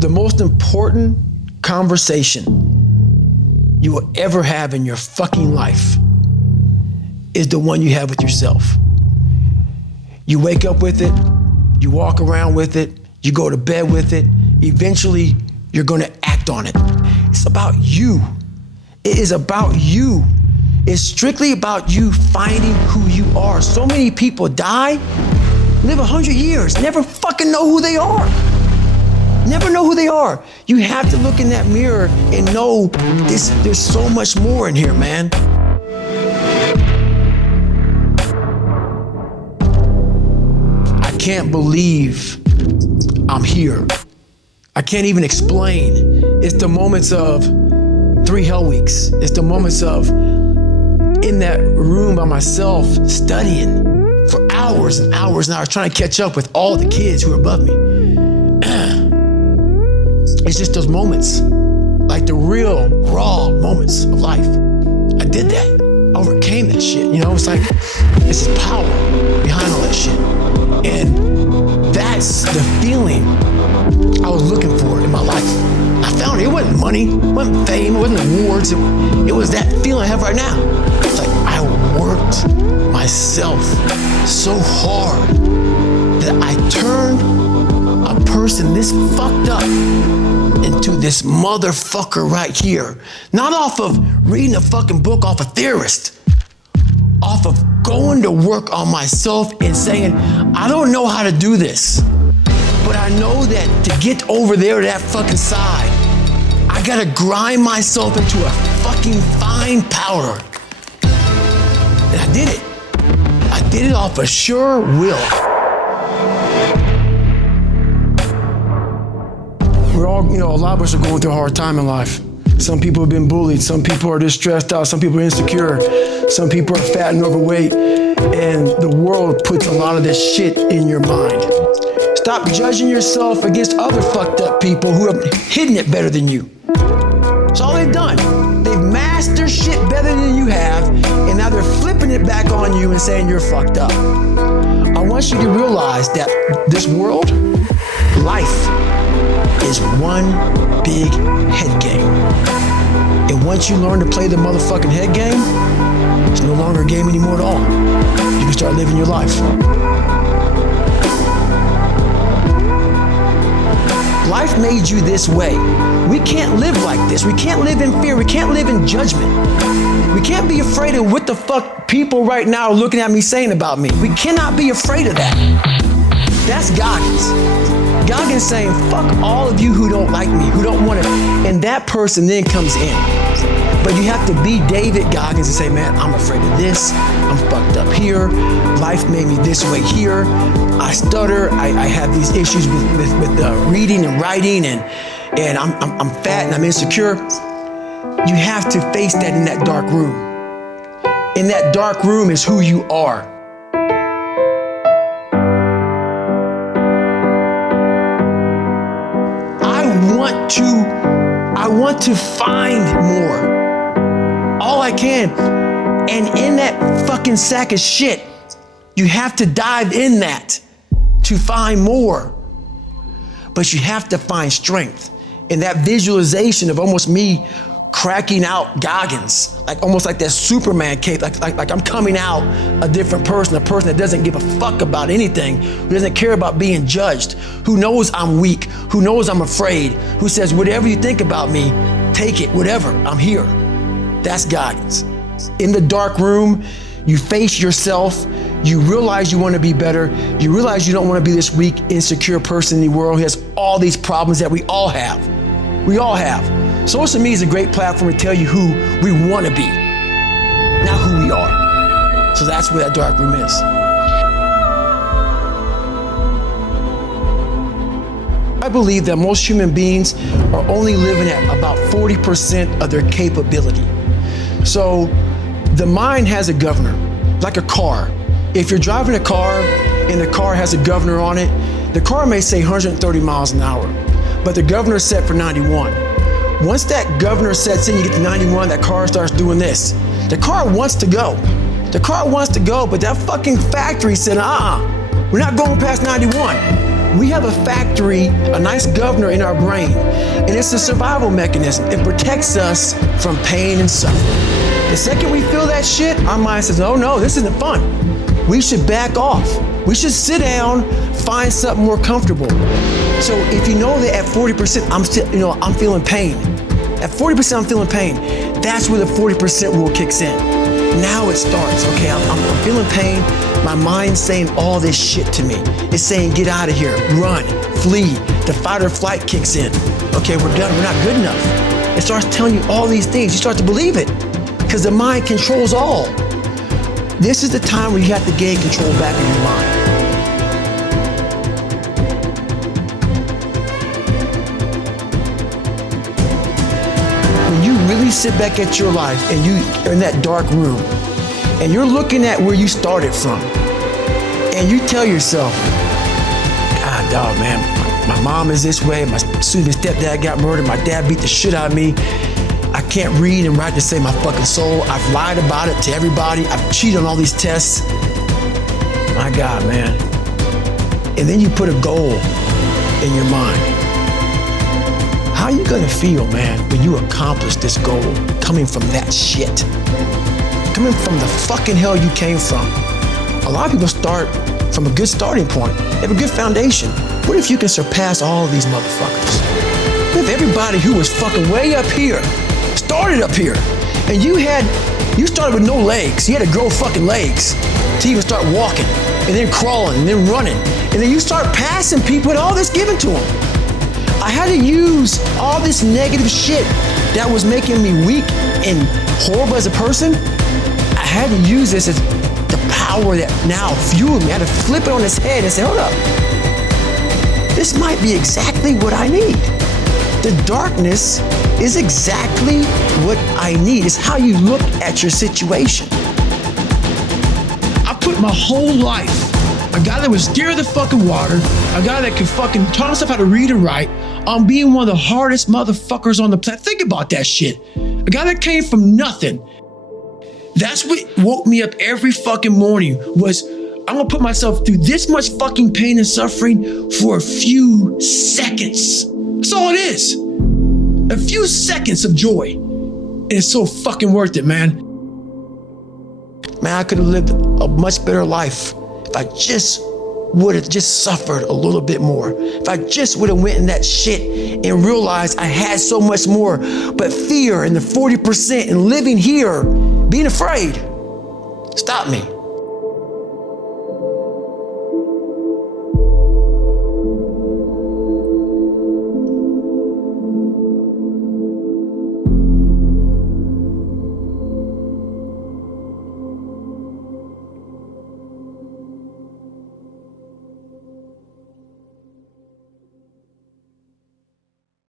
The most important conversation you will ever have in your fucking life is the one you have with yourself. You wake up with it, you walk around with it, you go to bed with it. Eventually, you're gonna act on it. It's about you. It is about you. It's strictly about you finding who you are. So many people die, live 100 years, never fucking know who they are. Never know who they are. You have to look in that mirror and know there's so much more in here, man. I can't believe I'm here. I can't even explain. It's the moments of 3 hell weeks. It's the moments of in that room by myself studying for hours and hours and hours, trying to catch up with all the kids who are above me. It's just those moments, like the real raw moments of life. I did that. I overcame that shit. You know, it's like, it's this power behind all that shit. And that's the feeling I was looking for in my life. I found it. It wasn't money, it wasn't fame, it wasn't awards. It was that feeling I have right now. It's like I worked myself so hard that I turned a person this fucked up into this motherfucker right here. Not off of reading a fucking book off a theorist, off of going to work on myself and saying, I don't know how to do this, but I know that to get over there to that fucking side, I gotta grind myself into a fucking fine powder. And I did it. I did it off of sure will. We're all, a lot of us are going through a hard time in life. Some people have been bullied. Some people are just stressed out. Some people are insecure. Some people are fat and overweight. And the world puts a lot of this shit in your mind. Stop judging yourself against other fucked up people who have hidden it better than you. That's all they've done. They've masked their shit better than you have, and now they're flipping it back on you and saying you're fucked up. I want you to realize that this world, life, is one big head game. And once you learn to play the motherfucking head game, it's no longer a game anymore at all. You can start living your life. Life made you this way. We can't live like this. We can't live in fear. We can't live in judgment. We can't be afraid of what the fuck people right now are looking at me saying about me. We cannot be afraid of that. That's Goggins. Goggins saying, fuck all of you who don't like me, who don't want to, and that person then comes in. But you have to be David Goggins and say, man, I'm afraid of this. I'm fucked up here. Life made me this way here. I stutter. I have these issues with reading and writing, and I'm fat and I'm insecure. You have to face that in that dark room. In that dark room is who you are. I want to find more. All I can. And in that fucking sack of shit, you have to dive in that to find more. But you have to find strength. And that visualization of almost me cracking out Goggins, like almost like that Superman cape, like I'm coming out a different person, a person that doesn't give a fuck about anything, who doesn't care about being judged, who knows I'm weak, who knows I'm afraid, who says, whatever you think about me, take it, whatever, I'm here. That's Goggins. In the dark room, you face yourself, you realize you want to be better, you realize you don't want to be this weak, insecure person in the world who has all these problems that we all have. We all have. Social media is a great platform to tell you who we want to be, not who we are. So that's where that dark room is. I believe that most human beings are only living at about 40% of their capability. So the mind has a governor, like a car. If you're driving a car and the car has a governor on it, the car may say 130 miles an hour, but the governor is set for 91. Once that governor sets in, you get to 91, that car starts doing this. The car wants to go. The car wants to go, but that fucking factory said, we're not going past 91. We have a factory, a nice governor in our brain, and it's a survival mechanism. It protects us from pain and suffering. The second we feel that shit, our mind says, oh no, this isn't fun. We should back off. We should sit down, find something more comfortable. So if you know that at 40%, I'm feeling pain. At 40%, I'm feeling pain. That's where the 40% rule kicks in. Now it starts. Okay, I'm feeling pain. My mind's saying all this shit to me. It's saying, get out of here, run, flee. The fight or flight kicks in. Okay, we're done, we're not good enough. It starts telling you all these things. You start to believe it because the mind controls all. This is the time where you have to gain control back in your mind. When you really sit back at your life and you're in that dark room and you're looking at where you started from and you tell yourself, God, dog, man, my mom is this way, my stepdad got murdered, my dad beat the shit out of me, I can't read and write to save my fucking soul, I've lied about it to everybody, I've cheated on all these tests. My God, man. And then you put a goal in your mind. How are you gonna feel, man, when you accomplish this goal coming from that shit? Coming from the fucking hell you came from. A lot of people start from a good starting point. They have a good foundation. What if you can surpass all of these motherfuckers? What if everybody who was fucking way up here started up here, and you started with no legs. You had to grow fucking legs to even start walking, and then crawling, and then running, and then you start passing people and all this given to them. I had to use all this negative shit that was making me weak and horrible as a person. I had to use this as the power that now fueled me. I had to flip it on its head and say, hold up, this might be exactly what I need. The darkness is exactly what I need. It's how you look at your situation. I put my whole life, a guy that was scared of the fucking water, a guy that could fucking taught himself how to read and write, on being one of the hardest motherfuckers on the planet. Think about that shit. A guy that came from nothing. That's what woke me up every fucking morning was, I'm gonna put myself through this much fucking pain and suffering for a few seconds. That's all it is. A few seconds of joy. And it's so fucking worth it, man. Man, I could have lived a much better life if I just would have just suffered a little bit more. If I just would have went in that shit and realized I had so much more, but fear and the 40% and living here, being afraid, stopped me.